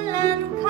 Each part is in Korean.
land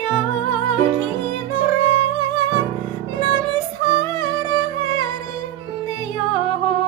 여기 노래. 나를 사랑하는 내 여호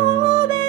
너